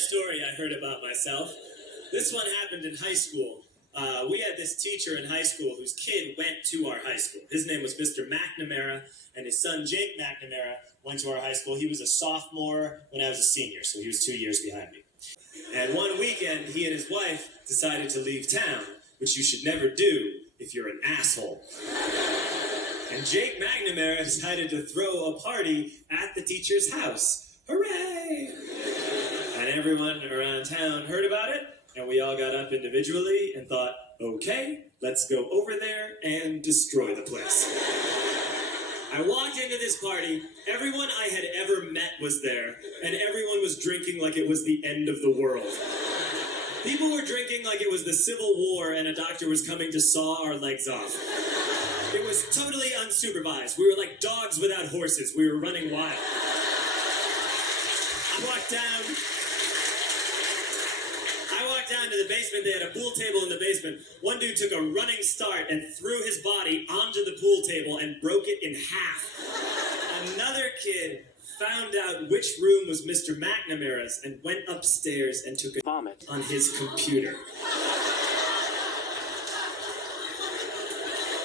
story I heard about myself. This one happened in high school. We had this teacher in high school whose kid went to our high school. His name was Mr. McNamara, and his son Jake McNamara went to our high school. He was a sophomore when I was a senior, so he was 2 years behind me. And one weekend, he and his wife decided to leave town, which you should never do if you're an asshole. And Jake McNamara decided to throw a party at the teacher's house. Hooray! And everyone around town heard about it, and we all got up individually and thought, okay, let's go over there and destroy the place. I walked into this party, everyone I had ever met was there, and everyone was drinking like it was the end of the world. People were drinking like it was the Civil War and a doctor was coming to saw our legs off. It was totally unsupervised. We were like dogs without horses. We were running wild. I walked down to the basement. They had a pool table in the basement. One dude took a running start and threw his body onto the pool table and broke it in half. Another kid found out which room was Mr. McNamara's and went upstairs and took a vomit on his computer.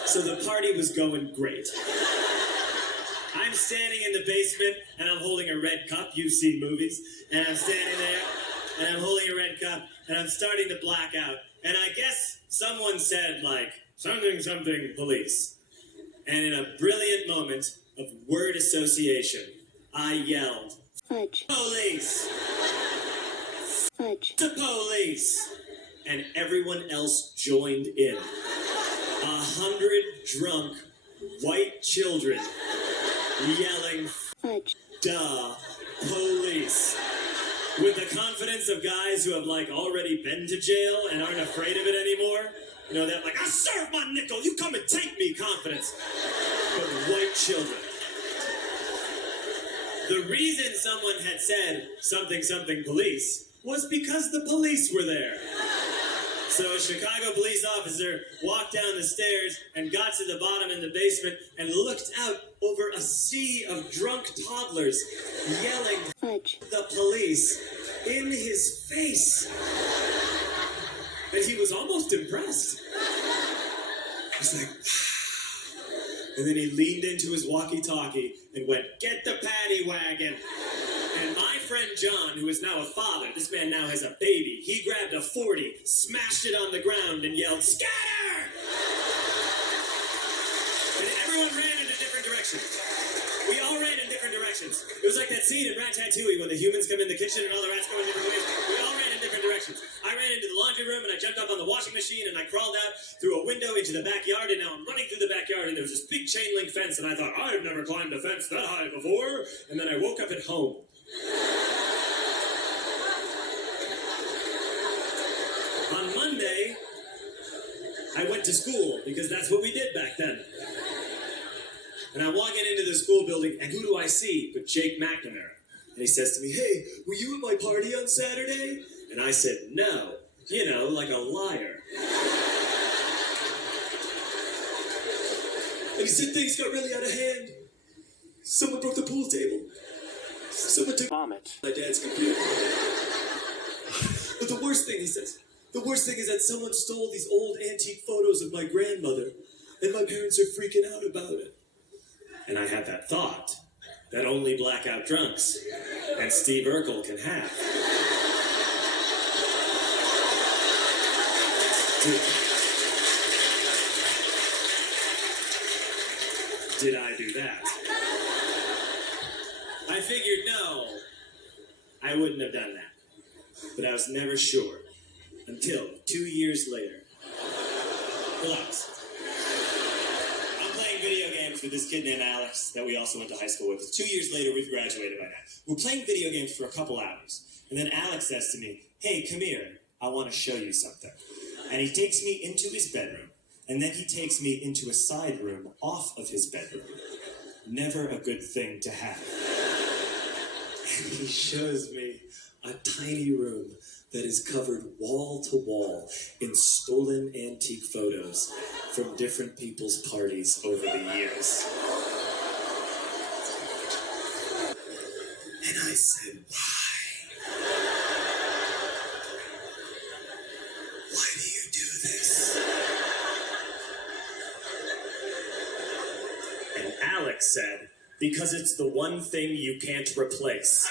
So the party was going great. I'm standing in the basement and I'm holding a red cup. You've seen movies. And I'm standing there and I'm holding a red cup and I'm starting to black out. And I guess someone said, like, something, something, police. And in a brilliant moment of word association, I yelled, fudge. Police! Fudge. The police! And everyone else joined in. 100 drunk white children yelling, fudge. Duh, police. With the confidence of guys who have, like, already been to jail and aren't afraid of it anymore. You know, that, like, I serve my nickel, you come and take me confidence. But white children. The reason someone had said something, something, police was because the police were there. So a Chicago police officer walked down the stairs and got to the bottom in the basement and looked out over a sea of drunk toddlers yelling, fudge, the police in his face. And he was almost impressed. He's like, wow. And then he leaned into his walkie-talkie and went, get the paddy wagon. And my friend John, who is now a father, this man now has a baby, he grabbed a 40, smashed it on the ground, and yelled, scatter! And everyone ran in different directions. We all ran in different directions. It was like that scene in Ratatouille when the humans come in the kitchen and all the rats go in different ways. We all ran in different directions. I ran into the laundry room, and I jumped up on the washing machine, and I crawled out through a window into the backyard, and now I'm running through the backyard, and there was this big chain link fence, and I thought, I've never climbed a fence that high before. And then I woke up at home. On Monday, I went to school, because that's what we did back then. And I'm walking into the school building, and who do I see but Jake McNamara? And he says to me, hey, were you at my party on Saturday? And I said, no. You know, like a liar. And he said, things got really out of hand. Someone broke the pool table. Someone took vomit on my dad's computer. But the worst thing, he says, the worst thing is that someone stole these old antique photos of my grandmother, and my parents are freaking out about it. And I had that thought that only blackout drunks and Steve Urkel can have. Did I do that? I figured no, I wouldn't have done that. But I was never sure until 2 years later. Relax. I'm playing video games with this kid named Alex that we also went to high school with. 2 years later, we've graduated by now. We're playing video games for a couple hours. And then Alex says to me, hey, come here. I want to show you something. And he takes me into his bedroom. And then he takes me into a side room off of his bedroom. Never a good thing to have. And he shows me a tiny room that is covered wall to wall in stolen antique photos from different people's parties over the years. And I said, why? And Alex said, because it's the one thing you can't replace.